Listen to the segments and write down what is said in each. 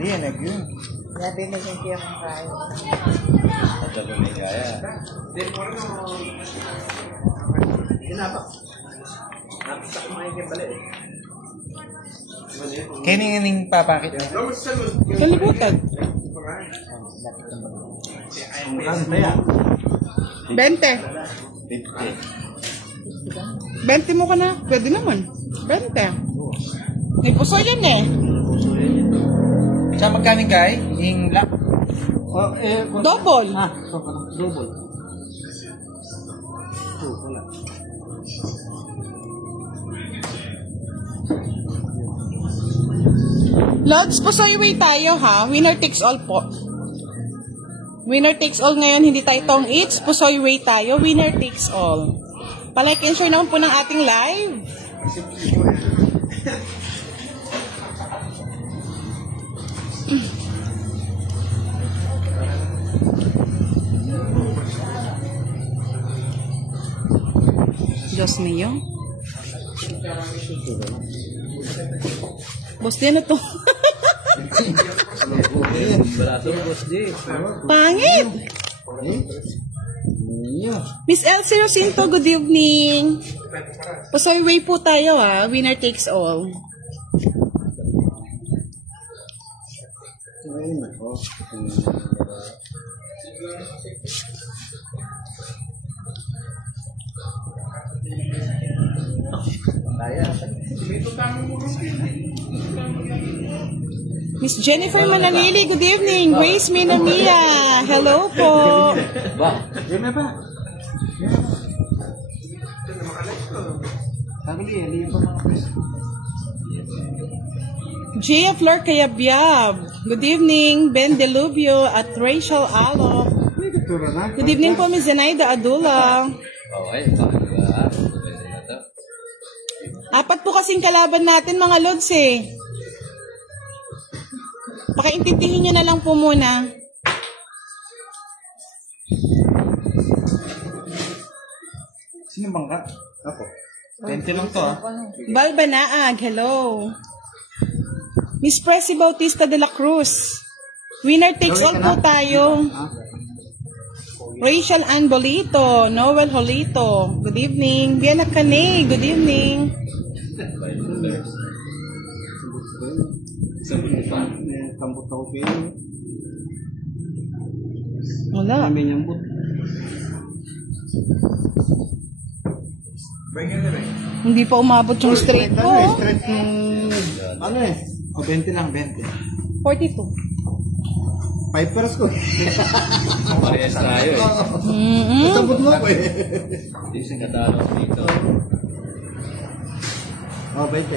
Iya, nagyun. Sabi na yung tiyak ng kaya. At sabi may kaya. Kaya ning papakit na. Kalibutan. 20. 20 mo ka na. Pwede naman. 20. May puso yan eh. Sa magkaling kay? Yung lock? Double. Double. Lods, pusoy-way tayo ha. Winner takes all po. Winner takes all ngayon, hindi tayo tong eats. Pusoy-way tayo. Winner takes all. Palike and share naman po ng ating live. Diyos niyo. Boss din na to. Pangit. Miss Elsie Rosinto, good evening. Pasoy way po tayo ha. Winner takes all. Miss Jennifer Manalili, good evening. Grace Minamia, hello po. Gia Flor Cayabyab, good evening. Ben Delubio at Rachel Alo. Good evening po, Miss Zenaida Adula. Apat po kasing kalaban natin mga lods eh. Pakiintindihin nyo na lang po muna. Sino bang ka? Ako. 20 lang to ah. Balbanaag, hello. Miss Presi Bautista de la Cruz. Winner takes all po tayo. Rachel Ann Bolito, Noel Holito, good evening. Vienna Caney, good evening. Wala. Hindi pa umabot yung straight ko. Straight ano eh? O 20 lang, 20. 42. 5 pesos ko. Parehas tayo eh. Sabot mo ko eh. Hindi siya katalo dito. O, 20.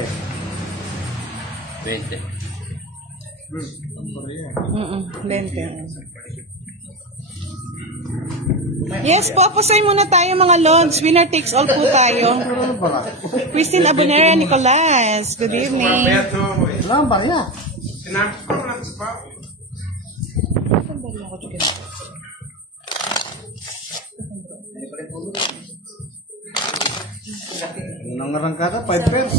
20. 20. Yes po, pasay muna tayo mga lods. Winner takes all po tayo. Christine Abonera Nicolas, good evening. Wala ang barya. Unang arangkada, 5 pairs.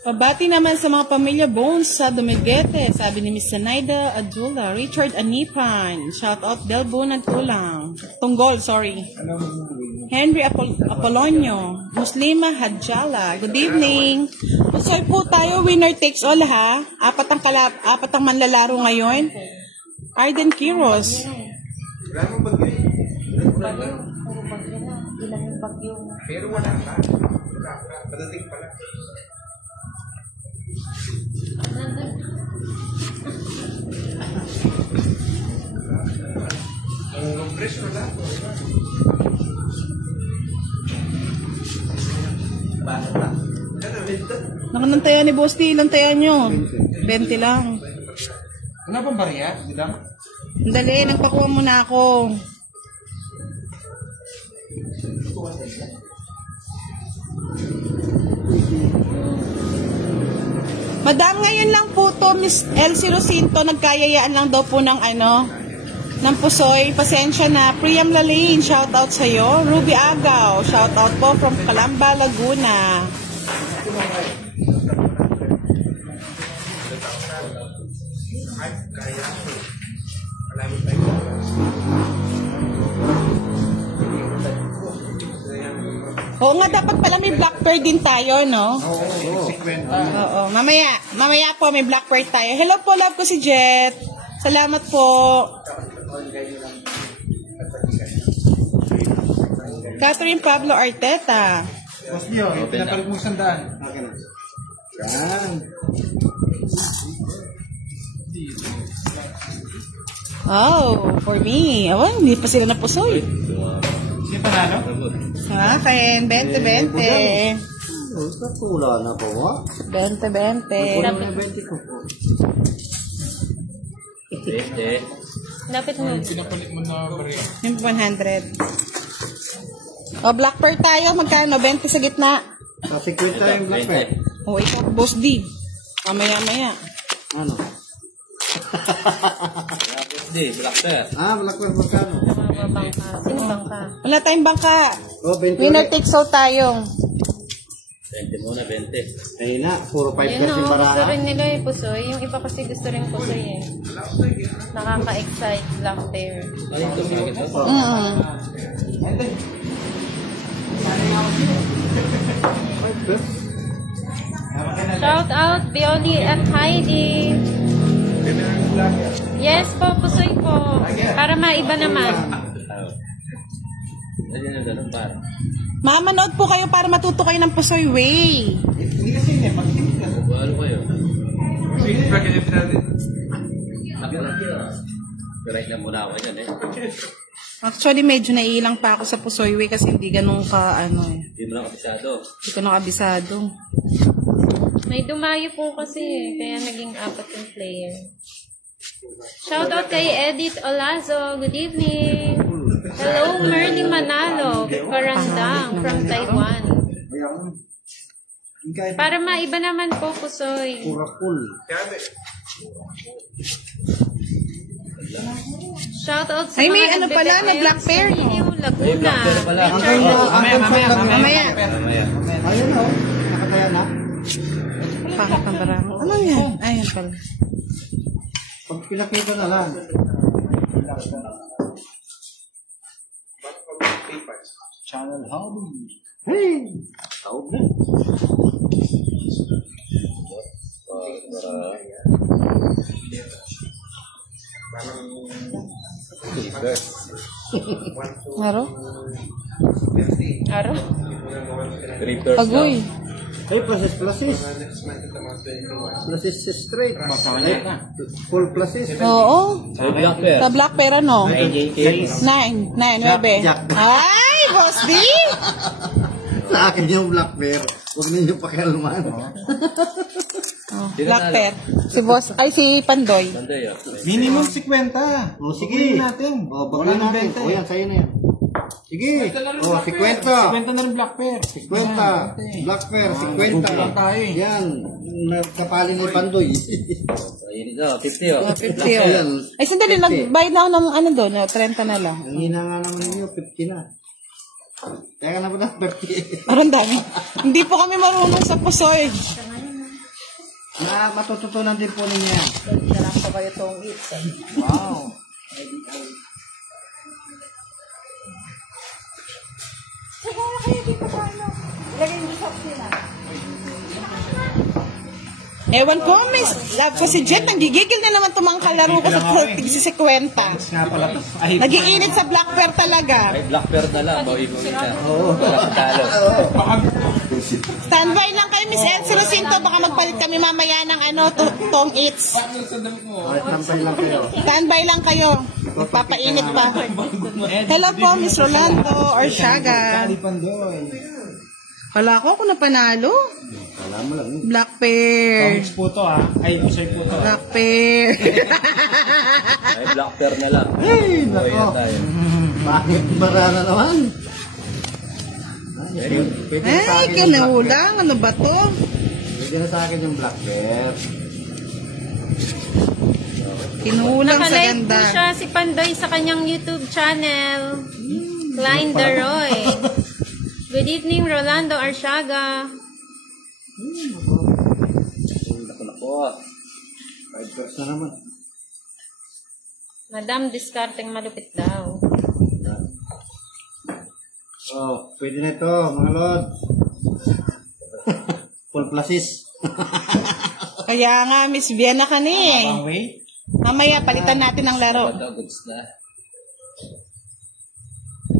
Pabati naman sa mga pamilya Bones sa Dumaguete, sabi ni Miss Zenaida Adula, Richard Anipan, shout out Delbo Nagtulang, Tunggol, sorry. Henry Apolonio, Muslima Hadjala, good evening. Pusoy po tayo, winner takes all ha. Apat ang manlalaro ngayon. Arden Quiros. Pero wala ka. Padating pala. Ang presyo na. Nakanantayan ni Boss T, ilang taya nyo? 20 lang. Ano bang barya? Bilang? Dali, nagpakuha muna ako. Madam, ngayon lang po to, Miss Elsie Rocinto, nagkayayaan lang daw po ng ng pusoy. Pasensya na. Priam Lalaine, shout out sa'yo. Ruby Agaw, shout out po from Calamba, Laguna. Oo nga, dapat pala may black pearl din tayo, no? Oo. Mamaya po may black pearl tayo. Hello po, love ko si Jet. Salamat po. Catherine Pablo Arteta. Boss Dio, yung pinapalit mo 100. Yan. Oh, for me. Oh, hindi pa sila napusoy. Sino panalo? Sa akin, 20-20. Wala na po, ha? 20-20. Wala na 20 ko po. Dapat mo. Pinapalit mo na barya. Yung 100. O, black pearl tayo. Magkano? 20 sa gitna. Sa 50 yung black pearl. O, ikaw, Boss D. Mamaya-maya. Ano? Hindi, black pearl. Black pearl magkano? Sino bangka? Wala tayong bangka. Oh, 20 Winner ulit. takes all tayo. 20 muna, 20. Ayun na, puro 5 Ayun pesos yung o, gusto baraha. rin nila yung pusoy. Yung iba kasi gusto rin pusoy eh. Nakaka-excite lang there. Ay, ito, bakit ito? Shout out, Bioli at Heidi. Yes po, pusoy po. Para maiba naman. Ano yung ganun para? Mamanood po kayo para matuto kayo ng pusoy way. Hindi kasi yun eh, pag-ibig ka. Ano kayo? Bakit yung natin? Correct na muna ako dyan eh. Actually, medyo naiilang pa ako sa pusoy way kasi hindi ganun ka, Hindi mo lang kabisado. hindi ko nakabisado. May dumayo po kasi eh, kaya naging 4 yung player. Shout out kay Edith Olazo. Good evening. Hello, Merly Manalo. Karandang from Taiwan. Para maiba naman po, pusoy. Pura cool. Shout out sa Ay, may mga ano pala, nagbibigay na black sa pear, no? New Laguna. May black pear pala. Richard, Mamaya. Mamaya. Ayun na, oh. Nakataya na. Pangit ng barang. Ano yan? Ayun pala. Pag pinakita na lang. Channel hobby. Hey! Tawag na. Aro? Aro. Reapers Agoy. Hey, plasis. Plasis straight. Hey, full plasis. Oo. May black pearl. Sa black pear ano? 9. 9, 9, 9. Jack. Ay, Boss D! Sa akin yung black bear. Huwag ninyo pakialaman. Oh, black pear. Si Boss, ay si Pandoy. Sanday ah. Minimum 50. O, sige. natin. O, bagay natin. O, yan, sa'yo na yan. Sige. O, 50. 50 na rin black pear. 50. Black bear, 50. lang tayo eh. Yan. Kapali ni Pandoy. Ayun ito, 50 oh. 50 Yan. Ay, sandali, nagbayad na ako ng ano doon, 30 na lang. Ang hina nga naman ninyo, 50 na. Kaya ka na ba na 50? Parang dami. Hindi po kami marunong sa pusoy. Na matututunan din po ninyo yan. Wow. Ewan ko, miss. Love ko si Jet. Nanggigigil na naman itong mga kalaro ko sa tigsi 50. Nga pala to. Ay, Nagiinit sa black pear talaga. May black pearl na lang. Bawi mo na. Oo. Wala talo. Standby lang kayo, Miss Elsie Rocinto. Baka magpalit kami mamaya ng tong eats. Alright, tampay lang kayo. Standby lang kayo. Magpapainit pa. Hello po, Miss Rolando Orsiaga. Kali Pandoy. Wala ko kung napanalo. Wala mo lang. Black pear. Comics po to ah. Ay, pusoy po to. Black pear. May black pearl na lang. Hey, Bawi nako. na tayo. Bakit barana naman? Pwede sa Ay, akin yung black kanahulang. Ano ba to? bear. Pwede na sa akin yung black bear. Kinulang sa Nakalive po ganda. siya si Pandoy sa kanyang YouTube channel. Klein Daroy. Good evening, Rolando Arsiaga. Nako. 5 pairs na naman. Madam, discarding malupit daw. Oh, pwede na ito, mga lord. Full plasis. Kaya nga, Miss Vienna ka ni eh. Way. Mamaya, palitan natin ng laro. Goods na.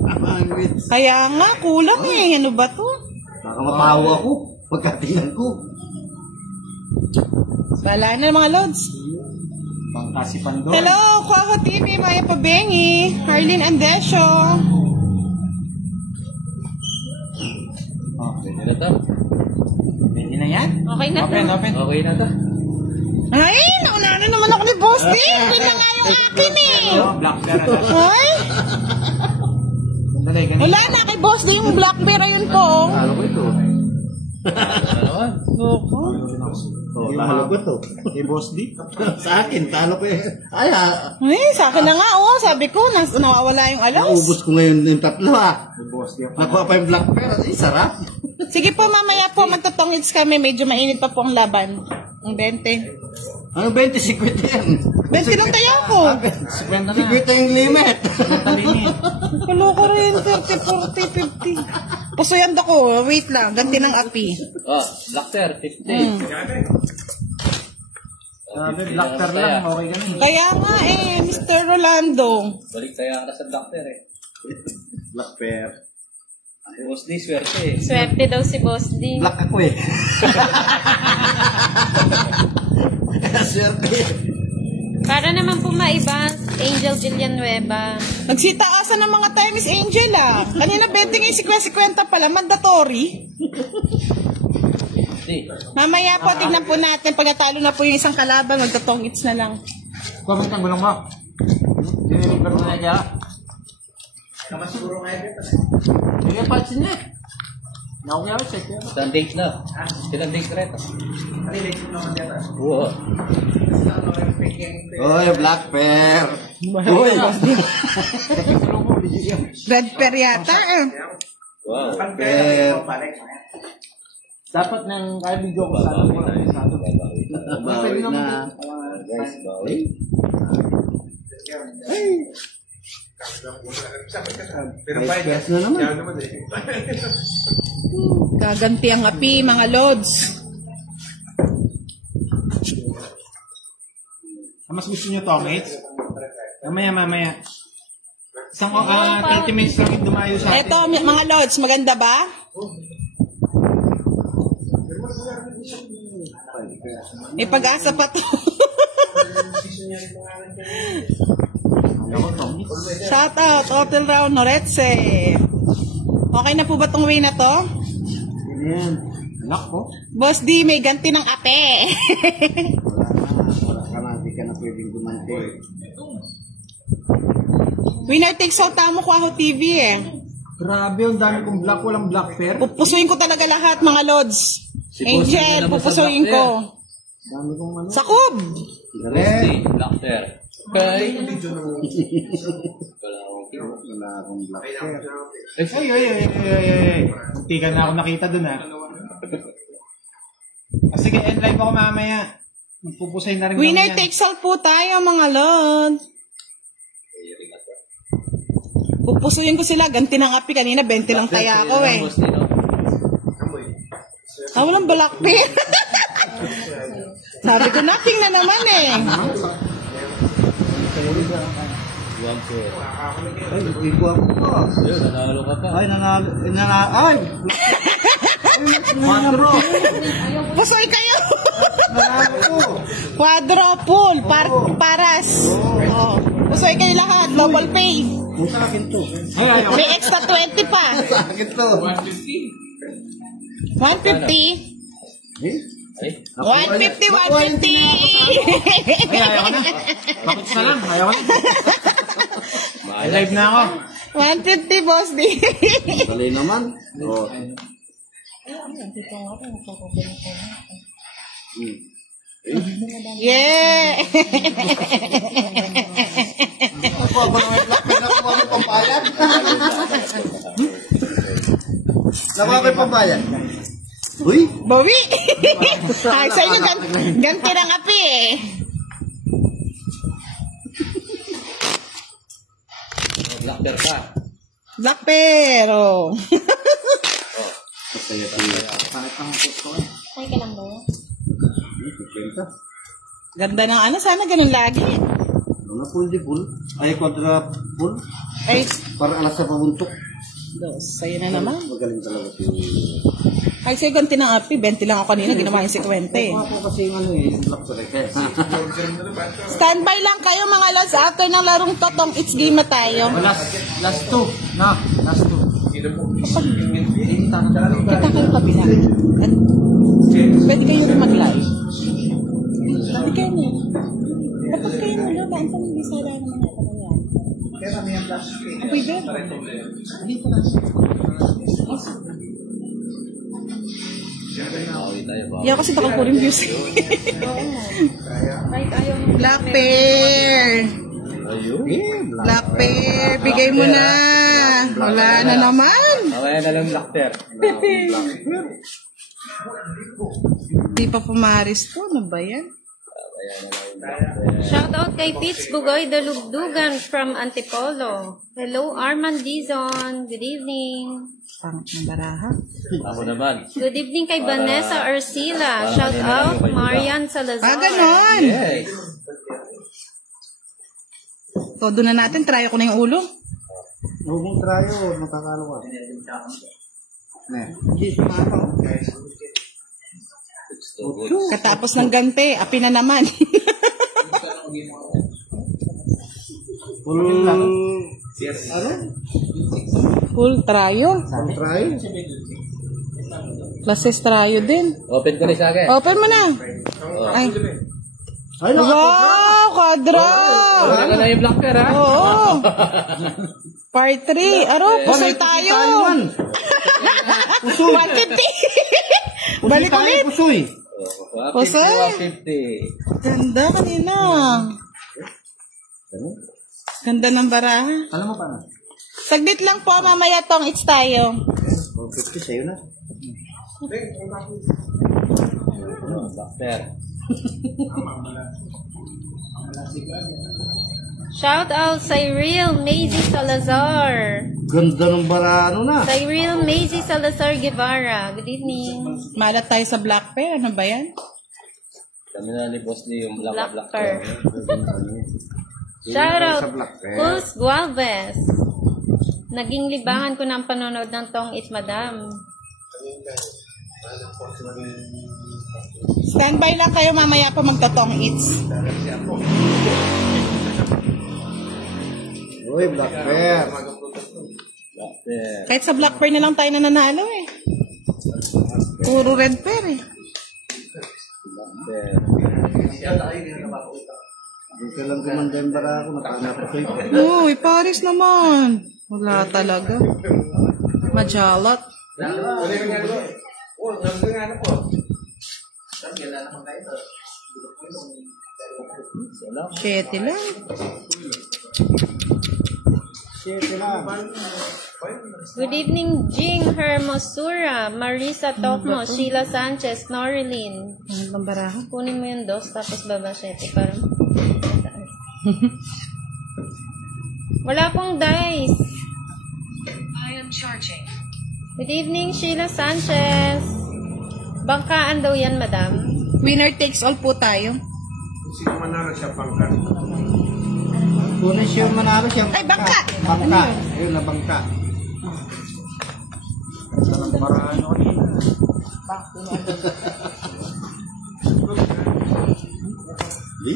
Ang wits. Kaya nga, kulang eh. Ano ba to? Baka mapahawa ako. Pagkatingnan ko. Wala na mga lods. Pangkasi Pandoy. Hello, Kwaho TV, Maya Pabengi, Harlene Andesio. Oh, Pwede na to. pwede na yan. Okay na Open, to. open. Okay na to. Ay, nauna na naman ako ni Boss D. Hindi na nga yung akin eh. Oh, black bear. Ay, Sandali, ganun. wala na kay Boss D yung black bear yun po. Talo ko ito. Ano naman? Loko. Oh, talo ko ito. Kay Boss D. Sa akin, talo ko yun. Ay, Ay, sa akin na nga oh. Sabi ko, nawawala yung alaws. naubos ko ngayon yung tatlo ah. Kay Boss D. Nakuha pa yung black bear. Ay, sarap. Sige po, mamaya po, magtotongits kami. Medyo mainit pa po ang laban. Ang 20. Ano 20? 50 yan. 20 lang tayo ko. 50 na. 50 yung limit. Talingin. Kaloko rin, 30, 40, 50. Pusuyan ko, wait lang, ganti ng api. Oh, Black Bear, 50. Sabi, black bear lang. Okay ka na. Kaya nga eh, Mr. Rolando. Balik tayo ka sa Black Bear eh. Black bear. Si Boss D, swerte eh. Swerte daw si Boss D. Black ako eh. Swerte. Para naman po maiba, Angel Villanueva. Nagsitaasan ng mga time is Angel ah. Kanina betting ay 50-50 pala, mandatory. Hindi. Mamaya po, tignan po natin. Pagkatalo na po yung isang kalaban, magtotongits na lang. Comment ang gulong mo. Diniligpar mo na kaya. Sige, patsin niya. Naku kaya, check yun. Ilang date na. Ilang date rin. Oo. Oh, yung black bear. Uy. Red pair yata eh. Wow. Bear. Dapat nang kaya video ko sa akin. Bawi na. Guys, bawi. Pero 5 pairs na naman. Gaganti ang api, mga lods. Mas gusto nyo to, mates? Mamaya. Isang 30 minutes lang yung dumayo sa atin. Eto, mga lods, maganda ba? May pag-asa pa to. Shout out, Hotel Round Noretse. Okay na po ba tong way na to? Yan. Anak ko. Boss D, may ganti ng ape. Wala ka na. Di ka na pwedeng gumanti. Winner takes all, tamo ko ako TV eh. Grabe, ang dami kong black. Walang black pair. Pupusuin ko talaga lahat, mga lods. Angel, pupusuin ko. Dami kong ano. Sakob! Boss D, Black Bear. Okay. Wala akong black bear. Ay. Hindi ka na ako nakita dun ah. Sige, end live ako mamaya. Magpupusay na rin kami Winner yan. takes all po tayo, mga lods. Pupusuin ko sila, ganti ng api. Kanina, 20 lang taya ako eh. Boss D, no? Ah, walang black bear. Sabi ko, nothing na naman eh. Ay, ibo ako po. Ayun, nanalo ka pa. Ay, nanalo. Ay! Quadro. Pusoy kayo. Nanalo ko. Quadruple, paras. Oh. Pusoy kayo lahat, double pay. Kung sa akin to. Ay, May extra 20 pa. Sa akin to. 150. Eh? Ay, 150, 150. ayaw ko na. Bakit na lang? Ayaw ko na. Live na ako. 150, boss D. Dali naman. Oh. Yeah! Nakuha mo yung pampayan. Nakuha mo yung pampayan. Uy! Bawi! Ay, sa inyo, ganti ng api eh. Blacker ka. Black pero. Ay, ka lang ba? Ganda ng ano, sana ganun lagi. Ano full di full? Ay, quadra full? Ay, Parang alas sa pabuntok. sa'yo na naman. Magaling talaga si... Ay, sa'yo ganti ng api. 20 lang ako kanina, ginawa yung 50 eh. Ako kasi yung ano eh, black ko rin. Standby lang kayo mga lods after ng larong totong it's game na tayo. Last two. Na, last two. Kita kayo kabila. At pwede kayo mag-live. Pwede kayo niya. Dapat kayo na doon. Daan sa mga bisara naman natin nangyari. Apoy ba? Dito na. Yan kasi takal ko rin views. Right, ayaw. Black Pear. Black Pear. Bigay mo na. Wala na naman. Mamaya na lang Blacker. Di pa pumaris to. Ano ba yan? Shout out kay Fitz Bugoy Dalugdugan from Antipolo. Hello, Armand Dizon. Good evening. Pangit ng baraha. Ako naman. Good evening kay Vanessa Arcila. Shout out Marian Salazar. Ah, ganon. Yes. Todo na natin. Try ko na yung ulo. Huwag mong trayo, matatalo ka. Hindi, sumama. Katapos ng gante, api na naman. Full... Ano? Full tryo. Full trayo? Classes tryo din. Open ko na sa akin. Open mo na. Ay. Ay, Wow, quadra. Wala ka na yung Blacker ha? Oo. Part 3. Aro, pusoy tayo. 150. Balik ulit. Pusoy. Pusoy. 150. Ganda kanina. Ganda ng baraha. Alam mo paano? Saglit lang po, mamaya tong it's tayo. 150 sa'yo na. Blacker. Shout out Cyril Maisy Salazar. Ganda ng barano na. Cyril Maisy Salazar Guevara. Good evening. Malat tayo sa Black Pear. Ano ba yan? Kami na ni Boss Lee yung Blacker. Blacker. Shout out Sa Black Pear. Pulse Gualvez. Naging libangan ko ng panonood ng Tong It Madam. Standby lang kayo, mamaya pa magtotong it's. Uy, Black Pear. Blacker. Kahit sa Black Pear na lang tayo nananalo eh. Puro red pear eh. Blacker. Hindi ka lang gumanda yung barako. Nakahanap ko sa'yo. Uy, Paris naman. Wala talaga. Majalot. Shete lang. Good evening, Jing Hermosura, Marisa Tokmo, Sheila Sanchez, Norilyn. Ano bang baraha? Kunin mo yung dos, tapos baba 7 para mataas. Wala pong dice. Good evening, Sheila Sanchez. Bangkaan daw yan, madam. Winner takes all po tayo. Sino manalo siya pangkat? Kunin siya manalo siya. Ay, bangka! Bangka. Ayun na bangka. Sarang barano rin. Di?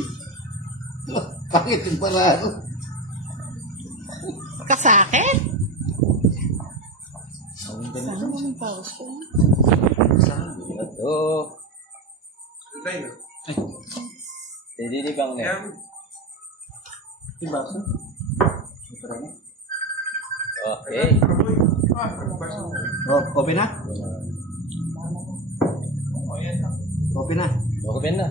Bakit yung barano? Kasake? Sana naman pause ko. Ito. Didibang na. Diba? Okay. Oh, open na? Copy na. Okay na.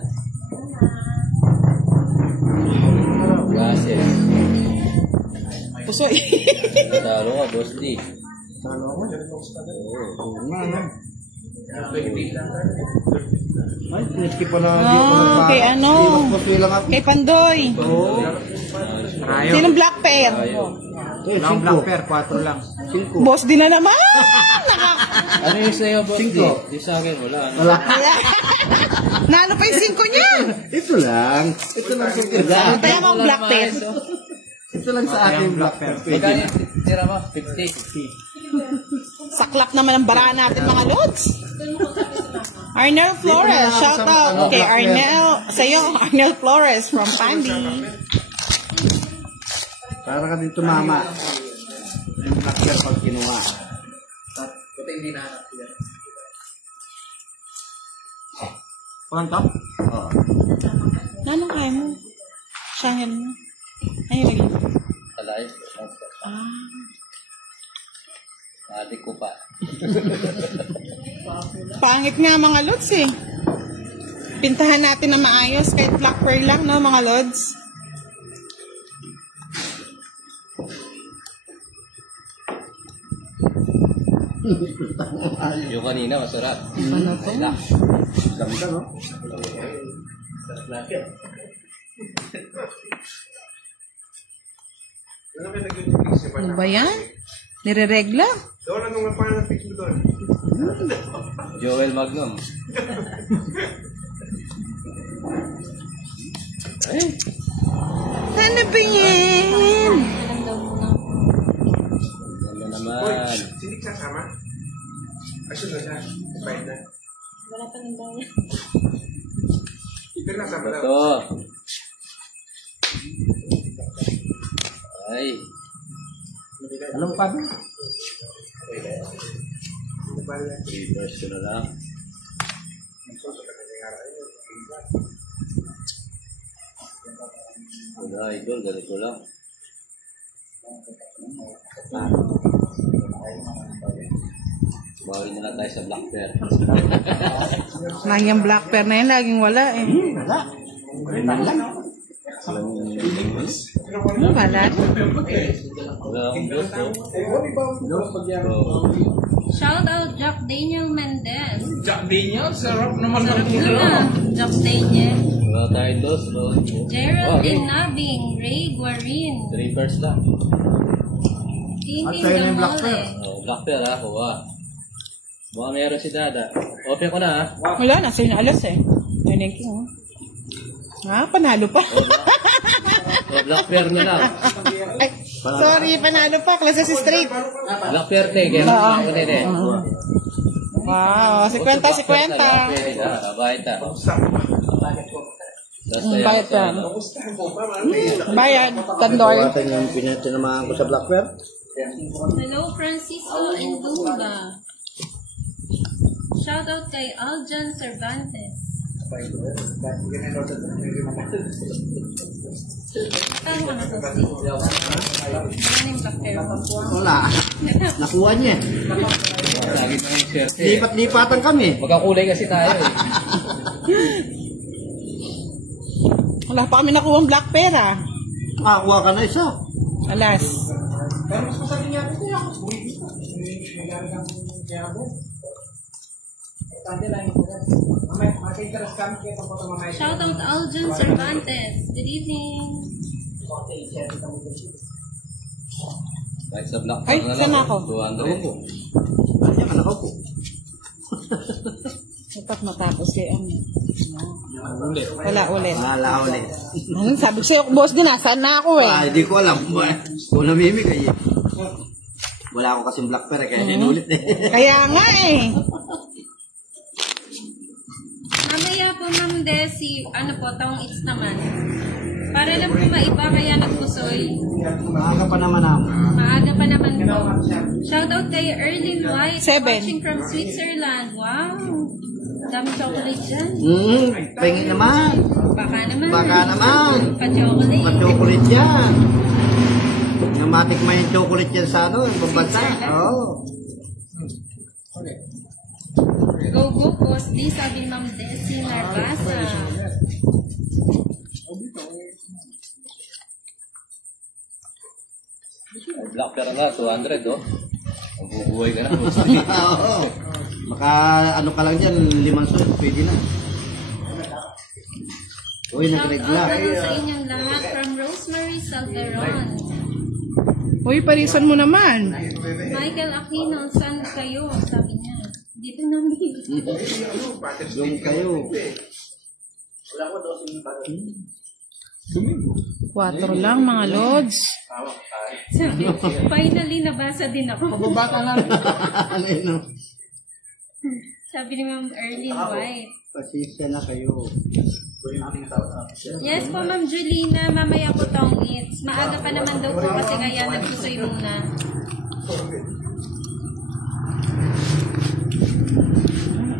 Gracias. Pusoy. Taro ka, Boss D. Oo nga, no? Ay, pinski pa na. Kay ano? Kay Pandoy. Oo. Sinong black pair? Lang black pair, 4 lang. Boss din na naman! Ano yung sa'yo, Boss D? Di sa akin, wala. Wala. Nano pa yung 5 niya? Ito lang. Ito lang sa tira. Kaya mo ang black pair. Ito lang sa akin black pair. Magkano tira mo? 50. Saklap naman ang baraan natin mga lods. Arnel Flores, shout out kay Arnel, sa'yo, Arnel Flores from Pandy. Para ka dito mama. Yung black pair pag kinuha. Kumanto? Oo. Nanong kaya mo? Siyangin mo. Ayun lagi. Alive. Adik ko pa. Pangit nga mga lods eh. Pintahan natin na maayos kahit black pearl lang, no mga lods? Yung kanina, masarap. Ano to? Ganda, no? Ano ba yan? Nire-regla? Doon lang nung paano na-fix mo doon. Joel Magnum. Ay, Ano ba yan? ano naman. Sinig sasama? Asun na siya. Bayad na. Wala pa ng bayan. Pero nasama daw. Ito. Ay. Alam pa ba? Reverse ko na lang. Wala, idol. Ganito lang. Bawin na lang tayo sa black pair. Lang yung black pair na yan, laging wala eh. Wala. Wala. Wala akong gusto. Shout out Jack Daniel Mendez. Jack Daniel, sarap naman Sarap na. Jack Daniel. Wala tayong dos. Geraldine Nabing. Ray Guarin. Reverse lang. Timmy sa'yo na yung black Damole. Oh, black pair ha. Kuha. Baka meron si Dada. Open ko na ha. Wala na, sa'yo na alas eh. Thank you. Panalo pa. Oh, black pair nyo lang. Ay, sorry, panalo pa. Klases straight. Black pair te. Kaya ako din eh. Wow, 50-50. Bayad ta. Bayad ka. Bayad. Tandor. Natin yung pinatinamaan ko sa black pair. Hello, Francisco and Dumba. Shout out kay Aljan Cervantes. Ang mga to. Wala. Nakuha niya. Lagi na yung shirt eh. Lipat-lipatan kami. Magkakulay kasi tayo eh. Wala pa kami nakuha ang black pair ah. Makakuha ka na isa. Alas. Shout out Aljan Cervantes. Good evening. Kahit sa black Ay, pair na saan lang. ako? 200. Kanya ka nakaupo. Dapat matapos kay ano. Wala ulit. Wala ulit. Anong sabi ko sa'yo, boss din, nasaan na ako eh. Hindi ko alam. Kung namimig ay. Wala ako kasing black pair kaya hinulit eh. Kaya nga eh. Mamaya po, Ma'am Desi, ano po, taong it's naman. Para lang po maiba, kaya nagpusoy. Maaga pa naman ako. Maaga pa naman po. Shout out kay Erlyn White, 7. watching from Switzerland. Wow! Dami chocolate dyan. Pengin naman. Baka naman. Baka naman. Pa-chocolate. Pa-chocolate yan. Yung matikman yung chocolate yan sa ano, yung pambansa. Oo. Go, go, Boss D, sabi Ma'am Desi Narvasa. Black pero na, 200 oh. Mabubuhay ka na. Oo. Maka ano ka lang dyan, 5 sulit, pwede na. Uy, Shout out nagregla. sa inyong lahat from Rosemary Salveron. Uy, parisan mo naman. Michael Aquino, saan kayo? Sabi niya. Dito namin. Yung kayo. 4 lang, mga lods. Sabi, finally, nabasa din ako. Ano yun, no? Sabi ni Ma'am Erlyn White. Pasisya na kayo. Yes po, Ma'am Julina, mamaya po tong eats. Maaga pa naman daw po kasi kaya nagsusoy muna.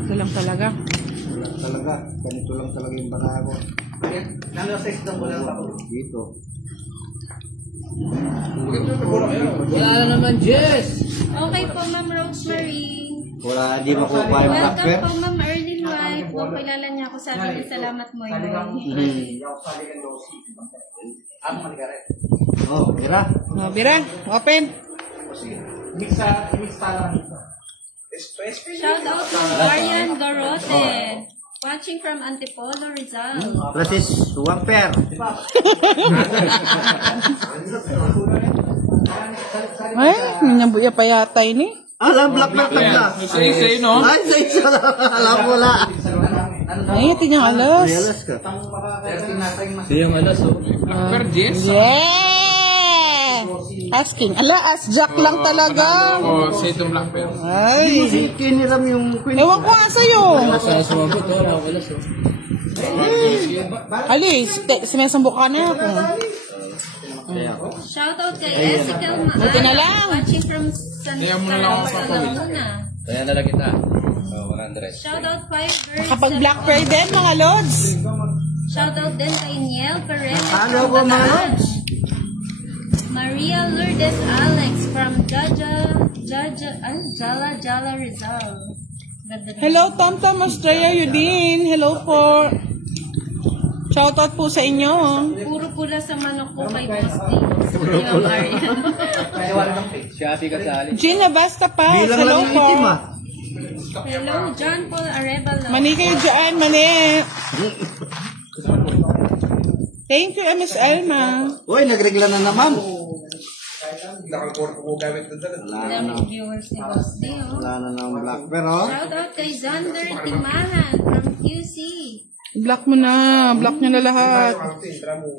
Ito lang talaga. Wala talaga. Ganito lang talaga yung baka ko. Nano-sex na po lang ako. Dito. Wala na naman, Jess! Okay po, Ma'am Rosemary. Wala, di makukuha yung Welcome blackbear. po, Ma'am Erlyn White. Kung kilala niya ako, sabi niya, salamat mo yun. Oh, Ira. No, Bira, open. Mix lang. Shout out to Marian Garote. Watching from Antipolo, Rizal. Francis, 1 pair. Ay, nanyabuya pa yata ini. Alam, blackbear tagla. Isa-isa no? Ay, isa. Alam mo wala. Ay, ito niyang alas. May alas ka. Ito yung alas oh. Yeah! Asking. Ala, as Jack lang talaga. Sa itong black bear. Ay. Si kiniram yung queen. Ewan ko nga sa'yo. Sa sumagot oh, ako alas oh. Alis, sumasambok ka na ako. Shout out kay Ezekiel Buti na lang. Watching from San Laguna. Kaya na lang kita. Oh, 100. Shout out 5 girls. Kapag black pearl din, mga lods. Shout out din kay Niel Perez. Ano po, mga lods? Maria Lourdes Alex from Jala Rizal. Ganda na. Hello, Tom Tom Australia, Yudin. Hello po. Shoutout po sa inyo. Puro pula sa manok ko kay Boss D. Sabi ni Ma'am Arian. Shopee ka sa alin. Gina, basta pa. Bilang Hello lang yung po. itim ah. Hello, John Paul Arevalo. Mani kayo dyan, mani. Thank you, MS Elma. Uy, nagregla na naman. Daming viewers ni Boss D. Oh. Wala na ng blackbear, oh. Shout out kay Zander Timahan from QC. Block mo na. Block nyo na lahat.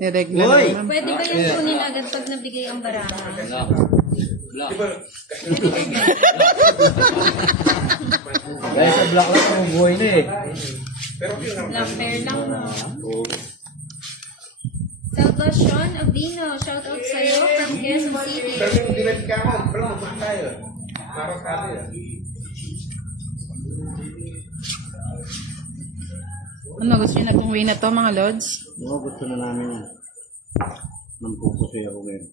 Niregla na Uy. naman. Pwede ba yung kunin agad pag nabigay ang baraha? Black. Dahil sa black lang ang buhay na eh. Black pair lang. Salvacion Avino, shout out sa'yo from Quezon City. Ano, gusto nyo na itong way na to, mga lods? Oo, gusto na namin yan. Nampupusoy ako ngayon.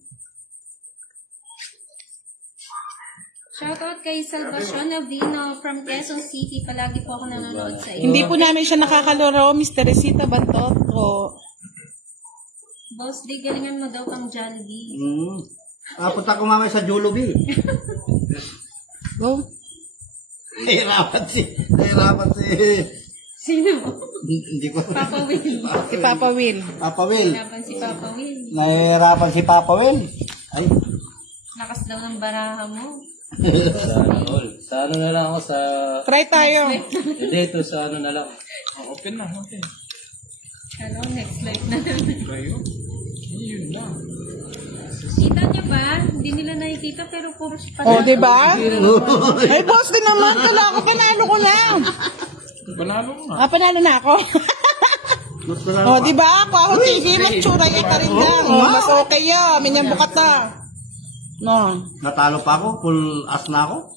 Shout out kay Salvacion Avino from Quezon City. Palagi po ako nanonood sa iyo. Hindi po namin siya nakakalaro, Mr. Resita Bantot. O, Boss D, galingan mo daw kang Jollibee. Punta ko mamaya sa Jollibee. go. Nahirapan si... Sino? Hindi ko... Papa Will. Si Papa Will. Papa Will. Hirapan si Papa Will. Nahirapan si Papa Will. Ay. Lakas daw ng baraha mo. Sana all. Sa ano na lang ako sa... Try tayo. Dito sa ano na lang. Open na, okay. Ano, next life na naman. Kita niyo ba? Hindi nila nakikita pero puro siya O, diba? Ay, boss din naman. Kala ko, panalo ko na. Panalo nga. Panalo na ako. O, diba? Ako TV, matsura ka rin lang. O, mas okay yan. Minyang bukat na. No. Natalo pa ako. Full as na ako.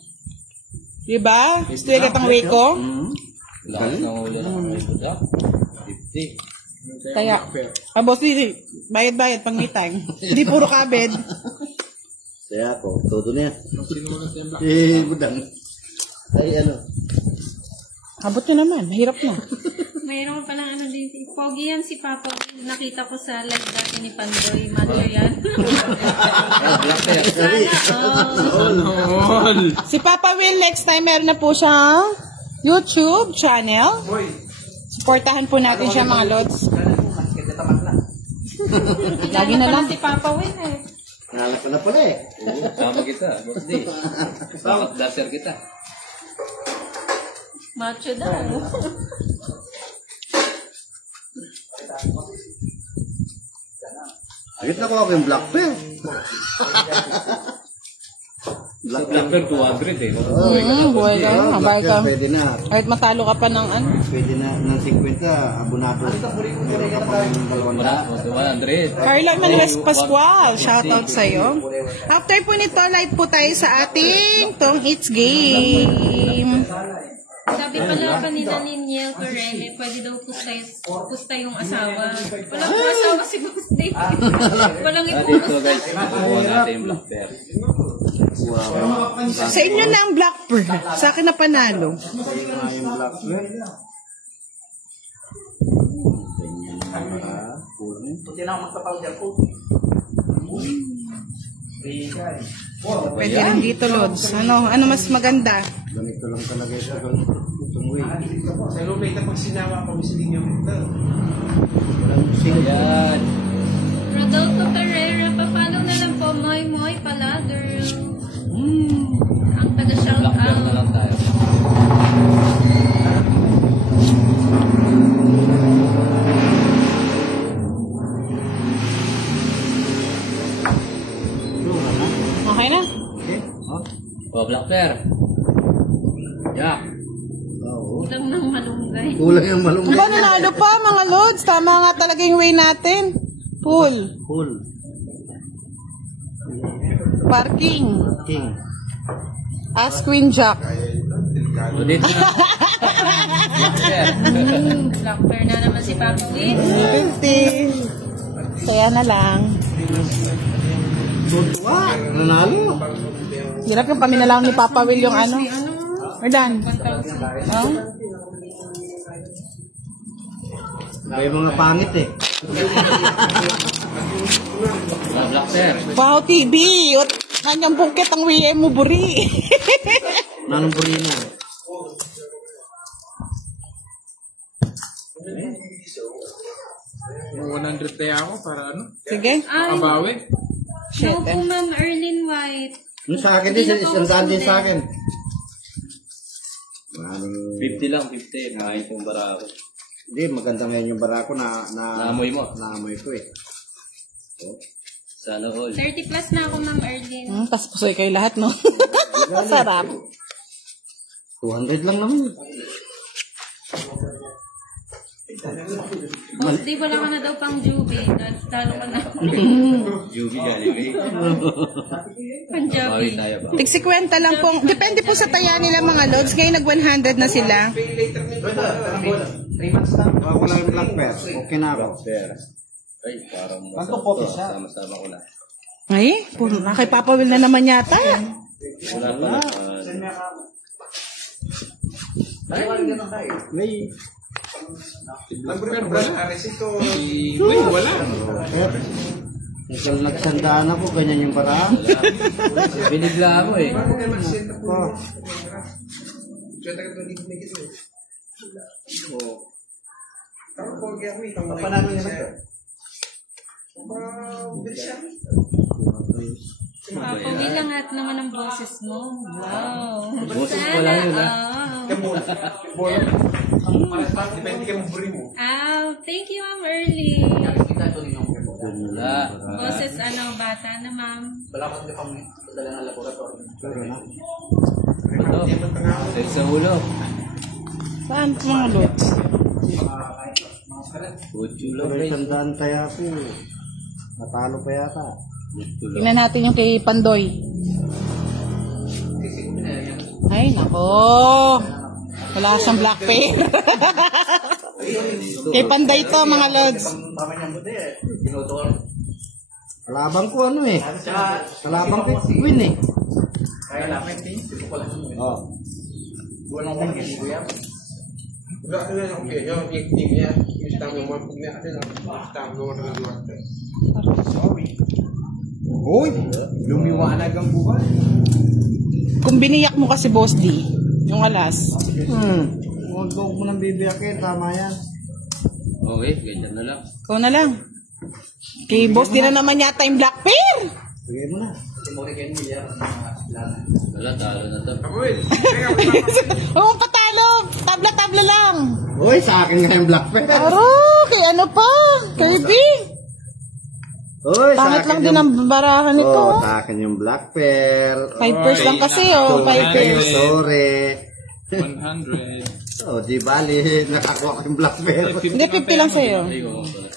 Diba? Gusto yung katang way ko? Lakas ng ulo ng mga 50. Kaya, boss, bayad-bayad pang may time. Hindi puro kabed. Kaya ako, todo na yan. Budang. Ay, ano. Abot nyo naman. Mahirap na. Mayroon pa lang ano din. Pogi yan si Papa. Nakita ko sa live dati ni Pandoy. Mother yan. Black Bear. Si Papa Will, next time meron na po siyang YouTube channel. Supportahan po natin siya mga lods. Lagi na lang. Si Papa Will eh. Nalang ko na pala eh. Oo, sama kita. Boss D. Bakit dancer kita? Macho daw. Agit na ko ako yung black bear. Black Bear 200 eh. Buhay ka. Mabay ka. Pwede na. Kahit matalo ka pa ng ano. Pwede na ng 50, abonado. Meron ka pa ng 200. 100. Carla Manuel Pascual, shoutout sa'yo. After po nito, live po tayo sa ating Tong It's Game. Sabi pala ba nila ni Niel Torrene, pwede daw pusta yung asawa. Walang asawa si Boss Dave. Walang Dito ipupusta. guys, kukuha natin yung Black Bear. Sa inyo na ang Black Pearl. Sa akin na panalo. Yung black bear. Pwede rin dito, Lods. Ano mas maganda? Ganito lang talaga ito. Itong way. Sa lupit na pag sinawa ko, misiling yung ito. Walang sing. Yan. Rodolfo Carrera, pa-follow na lang po, Moy Palader. Ang taga-shout Black Bear na out. lang tayo. Okay na? Okay. Oh. Oh, Black Bear. Yeah. Oo. Kulang ng malunggay. Kulang yung malunggay. Ba, nanalo pa mga Lods? Tama nga talaga yung way natin. Pool. Cool. Parking. King. Ask Queen Jack. So, dito na. Black Bear. Black Bear na naman si Papa Will. 50. Kaya na lang. Tuwa. Nanalo. Hirap yung paminalang ni Papa Will yung ano. We're done. 1,000. Oh? May mga pangit eh. Black Bear. Wow, TV. Kanyang bukit ang WM mo, buri. Nanong burino. Yung 100 kaya ako para ano? Sige. Ay, Kabawi. Shit, no po, Ma'am Erlyn White. Yung sa akin din, isang daan din sa akin. 50 lang, 50. Nakain kong barako. Hindi, maganda ngayon yung barako na Naamoy mo? Naamoy ko eh. Oh. Sana all. 30 plus na ako, Ma'am Erlyn. Tapos pusoy kayo lahat, no? Sarap. 200 lang naman. Boss Dave, wala ka na daw pang Juby. Talo ka na. Juby Jollibee. Bawi Punjabi. tayo ba? Tig 50 lang pong. Depende po sa taya nila mga Lods. Ngayon nag 100 na sila. Ako lang yung black bear. Okay na ako. Bear. Ay, parang masarap. Sama-sama ko na. Ay, puro na kay Papa Will na naman yata. Wala pa na. May Nag-prepare ba na? Resito. Uy, wala. kung nagsandaan ako, ganyan yung paraan. Binigla mo eh. Oh. Papa Will, ang at naman ang boses mo. Wow. Boses ko lang yun, ha? Depende ka mong buri mo. Thank you, Ma'am Erlyn. Wala. Boses, bata na, Ma'am. Ito. Set sa ulo. Saan mga Lods? Kutsu lang Pero guys. sandaan kaya ako. Natalo pa yata. Kutsu lang. Tingnan natin yung kay Pandoy. Ay, nako. Wala siyang black bear. Kay Panday to, mga Lods. Kalabang ko ano eh. Kalabang ko win eh. Oh. Uy, lumiwanag ang buhay. Kung biniyak mo kasi Boss D, yung alas. Huwag mo nang bibiyakin, tama yan. Okay, ganyan na lang. Ikaw na lang. Kay Boss D na naman yata yung Black Pear. Sige mo na. Wala, talo na to. Oo, patalo. Tabla-tabla lang. Uy, sa akin nga yung black pear. Aro, kay ano pa? Kirby. Uy, Pangit lang din ang barahan nito. Oh, Oh, sa akin yung black pear. 5 lang kasi, oh. 5 pairs. Sorry. 100. Oh, di bali, nakakuha ko yung black pear. Hindi, 50 lang sa'yo. Ay, ko pala.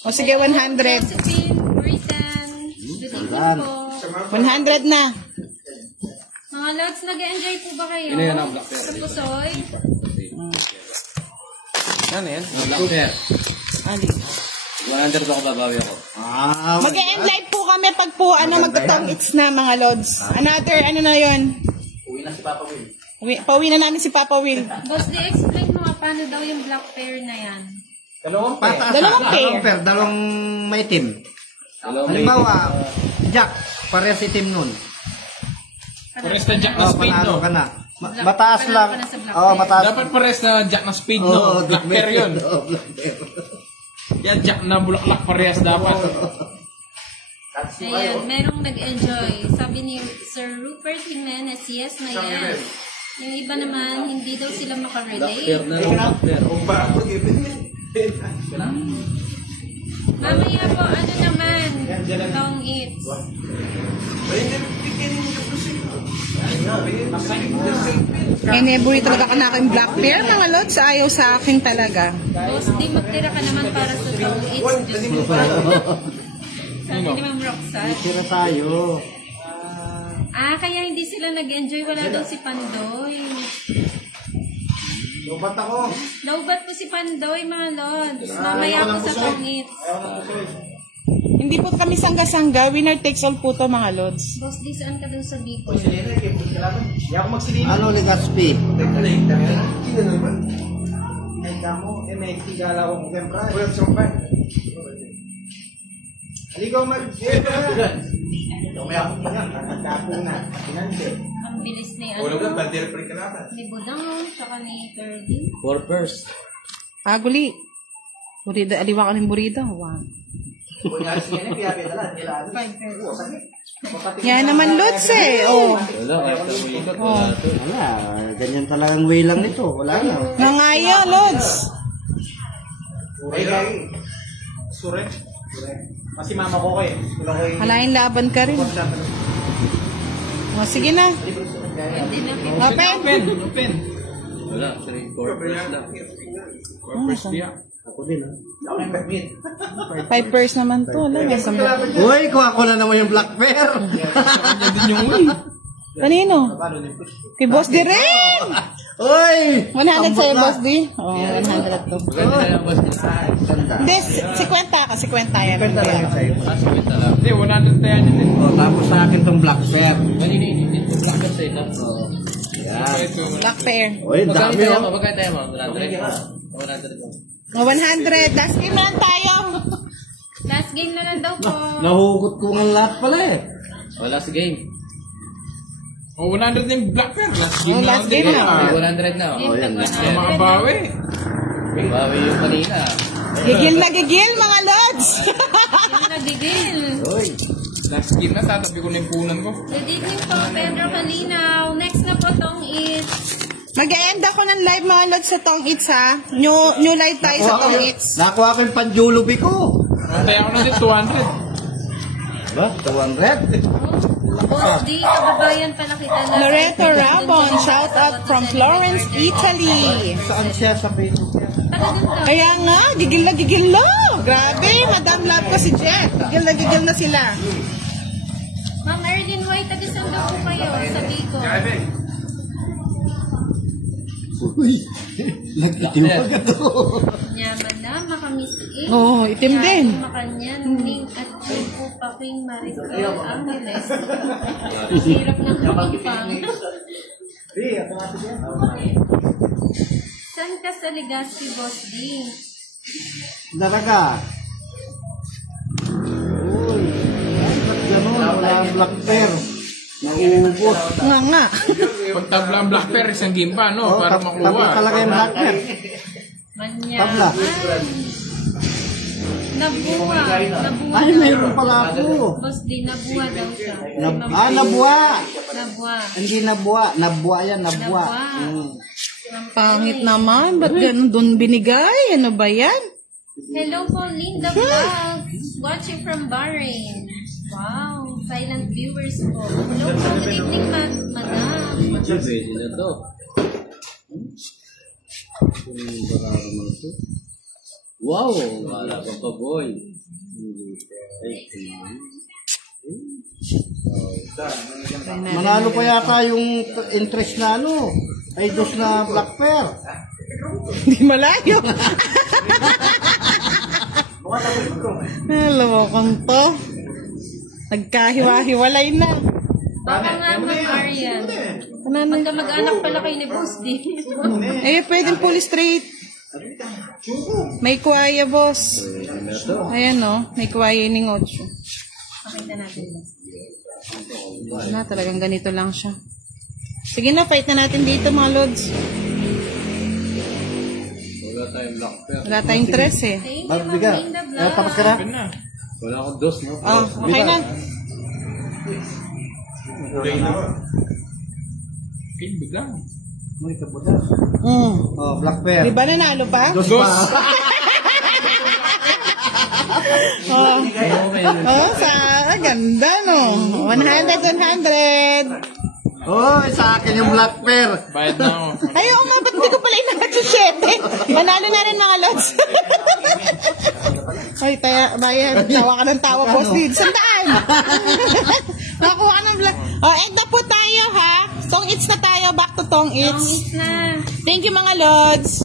O sige, 100. Josephine, Britain. Good evening po. 100 na. Mga lods, nag-enjoy po ba kayo? Sa Pusoy? Ano yan? Black Bear. Ali. 100 ako, babawi ako. Mag-e-end live po kami pag po, magtatang-its na mga lods. Another, na yun? Uwi na si Papa Will. Pauwi na namin si Papa Will. Boss, di-explain mo nga paano daw yung black pair na yan. Dalawang pair. Dalawang maitim. Halimbawa, Jack, parehas itim nun. Pares na Jack na speed, Panalo no? ka na. Mataas Panalo lang. ka na sa black Oo, pear. mataas. Dapat pares na Jack na speed, no? Oo, Black pair yun. Oo, black pear. Yan, Jack na bulaklak parehas dapat. Ayan, merong nag-enjoy. Sabi ni Sir Rupert Jimenez, yes na yes. Yung iba naman, hindi daw sila Black makarelate. Bear na lang, Black Bear. Mamaya po, naman, tong eats. Eneboy talaga ka na yung Black Pear, mga lods. Ayaw sa akin talaga. Boss, di magtira ka naman para sa tong eats. Diyos mo ba? Sabi ni Ma'am Roxanne. Tira tayo. Kaya hindi sila nag-enjoy. Wala daw si Pandoy. Lubat ako. Naubat po si Pandoy, mga lods. Mamaya po sa tong eats. Hindi po kami sangga-sangga. Winner takes all po to, mga lods. Boss, di saan ka dun sa Bicol? Ano Legaspi? Ang bilis ni ni Budang, tsaka ni Kirby. 4 pairs. Aguli. Burida, aliwa ka ng burida. Wow. 5 Yan naman, lods eh. Oh. Wala, kahit sa ikot, wala to. Wala, ganyan talagang way lang nito. Wala na. Nangaya, lods. Sure. Kasi mama ko kayo. Halayin laban ka rin. O, sige na. Open. Open. Wala, 4 pairs lang. Ako din, ha? 5 pairs naman to. Alam, may sambal. Uy, kuha ko na naman yung black pear. Kanya din yung uy. Kanino? Kay Boss D rin! Uy! 100 sa'yo, Boss D? Oo, 100 to. Maganda na lang, boss. Hindi, 50 ka. 50 yan. Kwenta lang. Hindi, 100 tayo din. O, tapos sa akin tong black pear. Kanina yung Black Bear sa ito. Yan. Black pair. Uy, dami, oh. Magkano tayo mo? 100 mo. 100. Last game na lang tayo. Last game na lang daw po. Nahugot ko nga lahat pala eh. Wala sa game. O, 100 na yung black pear. Last game Oh, na. last game na. May 100 na. Game yan. tag Ang mga bawi. Bawi yung kanina. Gigil na gigil, mga lods. Yung nagigil. Uy. Last game na, tatabi ko na yung punan ko. Good evening po, Pedro Calinaw. Next na po tong eats. Mag-e-end ako ng live, mga lods, sa Tong Eats, ha? New live tayo sa Tong Eats. Nakuha ko yung panjulubi ko. Antay ako na din, 200. Ba? 200? Boss D, kababayan pala kita na. Loreto Rabon, shout out from Florence, Italy. Saan siya sa Facebook? Taga-ganda. Kaya nga, gigil na gigil na. Grabe, Madam Love ko si Jet. Gigil na sila. Ma'am Erlyn White, taga-saan daw po kayo sa Bicol? Uy, nag-itim pa ka to. Yaman na, makamiss-in. Oo, itim din. Makanyan, Ning at Chupo, Paping, Marisol, Angeles. Hirap ng kapang. Saan ka sa Legazpi, Boss D? Daraga. Uy. Ay, ba't ganun? Wala ang black bear. Nauubos. Nga. Pag tabla ang black bear, isang gimpa, no? Para Tabla makuha. talaga yung black bear. Manya. Tabla. Nabuwa. Nabuwa Ay, daw. mayroon pala ako. Boss D, nabuwa daw siya. Nabuwa. Nabuwa. Hindi nabuwa. Nabuwa yan, nabuwa. Nabuwa. Pangit naman. Ba't ganun doon binigay? Ano ba yan? Hello po, Linda Vlogs. Watching from Bahrain. Wow. Silent viewers po. Hello po. Good evening, madam. Pwede na to. Wow! Wala pa boy. Manalo pa yata yung interest na ano. Ay, dos na black bear. Hindi malayo. Hello, kanto. Nagkahiwa-hiwalay na. Baka nga, Ma'am Arian. Mag-anak pala kayo ni Boss D. Eh, pwedeng pull straight. May kuwaya, boss. Ayan, no? May kuwaya ni Ngocho. Pakita natin. Na, talagang ganito lang siya. Sige na, fight na natin dito, mga lods. Wala tayong black bear. Wala tayong tres, eh. Thank you, Ma'am, Ma'am biga. Linda Vlogs. Tapos ka na? Wala akong dos, no? Oh, okay na. Biglang. Oh, black bear. Di ba nanalo pa? Dos pa. Oh, ganda, no? 100. Oh, sa akin yung black bear. Bayad na ako. Ayaw nga, ba't hindi ko pala inakat yung 7? Manalo na rin, mga lods. Ay, bayan, tawa ka ng tawa, boss. Sandaan! Nakuha ka ng vlog. Oh, end na po tayo, ha? Tong Eats na tayo. Back to Tong Eats. Long is na. Thank you, mga lods.